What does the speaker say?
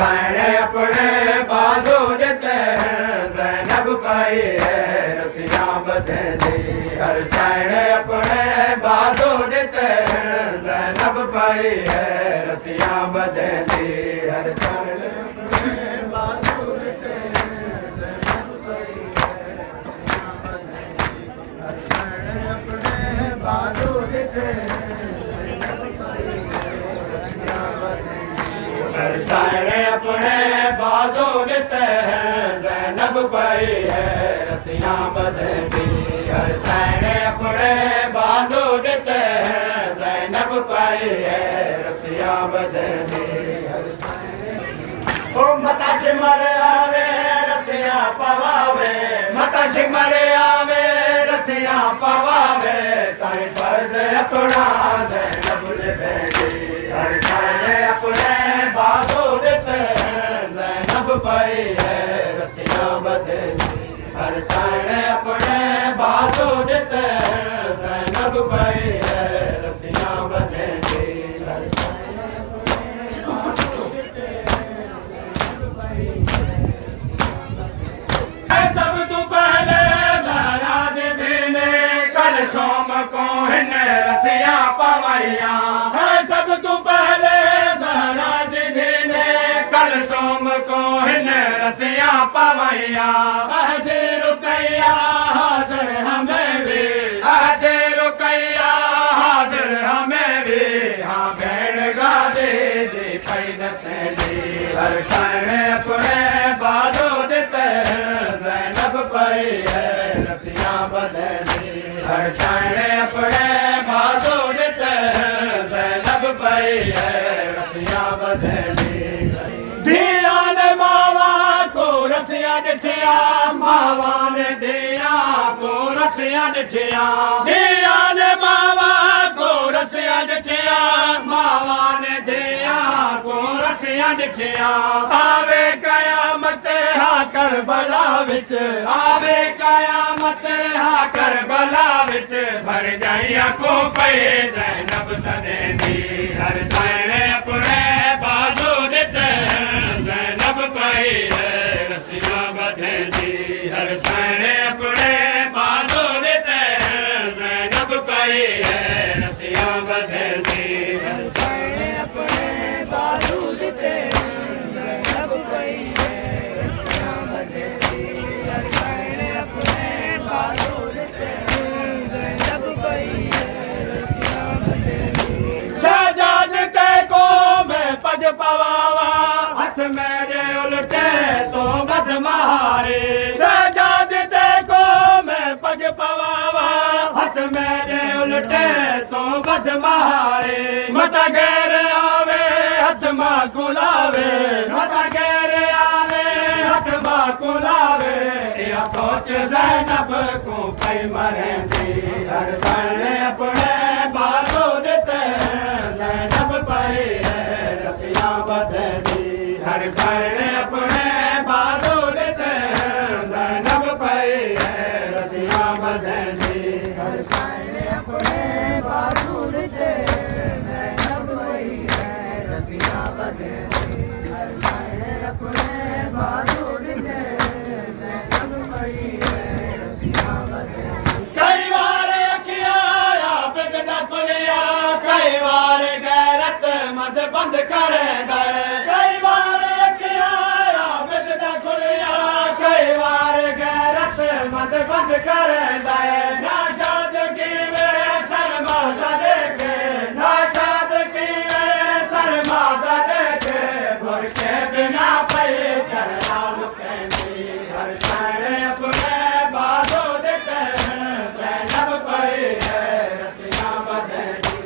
हुसैन अपने बाजू देते हैं, ज़ैनब पाई है रसियां बदली। हुसैन अपने बाजू देते हैं, ज़ैनब पाई है रसियां बदली। हुसैन अपने बाजू देते हैं, ज़ैनब पाई है रसियां बदली। हुसैन अपने बाजू देते हैं, हुसैन अपने बाजू देते हैं, ज़ैनब पाई है रसियां बदली। हुसैन अपने बाजू देते हैं, ज़ैनब पाई है रसियां बदली। ओ मता सिमर आवे रसियां पवावे, मता सिमर आवे रसियां पवावे, ताई फर्ज अपना ज़ैनब ने भेजी। हुसैन अपने बाजू देते हैं, ज़ैनब पाई है रसियां बदली। हुसैन अपने बाजू देते हैं, ज़ैनब पाई है रसियां बदली। सब तू पहले ज़हरा दे देने, कल सोम को हिन रसियां पवैया। सब तू पहले ज़हरा दे देने, कल सोम को हिन रसियां पवैया। अहदे रुकैया हाज़िर हमें भी, अहदे रुकैया हाज़िर हमें भी, हाँ भेड़ गाज़ी दी पैद से दी। हुसैन अपने बाजू देते हैं, ज़ैनब पाई है रसियां बदली। हुसैन अपने बाजू देते हैं, ज़ैनब पाई है रसियां बदली। दिया ने मावा को रसियां दिठिया, मावा ने दिया को रसियां दिठिया। दिया ने मावा को रसियां दिठिया, मावा ने दिया को रसियां दिठिया। आवे कयामत हा करबला विच, आवे कयामत हा करबला विच, भर जाइया को पे ज़ैनब सने दी। हुसैन अपने बाजू देते हैं, ज़ैनब पाई है रसियां बदली। हुसैन अपने बाजू देते हैं, ज़ैनब पाई है रसियां बदली। हुसैन अपने बाजू देते हैं, ज़ैनब पाई है रसियां बदली। हुसैन अपने बाजू देते हैं, ज़ैनब पाई है रसियां बदली। सजाद ते को मैं पग पवावा, हथ मेरे उल्टे तो बद मारे। सजाद ते को मैं पग पवावा, हथ मेरे उल्टे तो बद मारे। मता गैर आवे हथ मां कुलावे, मता गैर आवे हथ मां कुलावे, या सोच ज़ैनब को पई मरेंदी। हुसैन अपने बाजू देते हैं, ज़ैनब पाई है रसियां बदली। हुसैन अपने बाजू देते हैं, ज़ैनब पाई है रसियां बदली। हुसैन अपने बाजू देते हैं, ज़ैनब पाई है रसियां बदली। हुसैन अपने बाजू देते हैं, ज़ैनब पाई है रसियां बदली। कई बार अखियां आबिद दा खुलिया, कई बार गैरत मद बंद कर दे। कई बार अखियां आबिद दा खुलिया, कई बार गैरत मद बंद कर दे। नाशाद की वे शर्मादा देखे, नाशाद की वे शर्मादा देखे, बुरके बिना पे चढ़ा लुकेंदी। हुसैन अपने बाजू देते हैं, ज़ैनब पाई है रसियां बदली।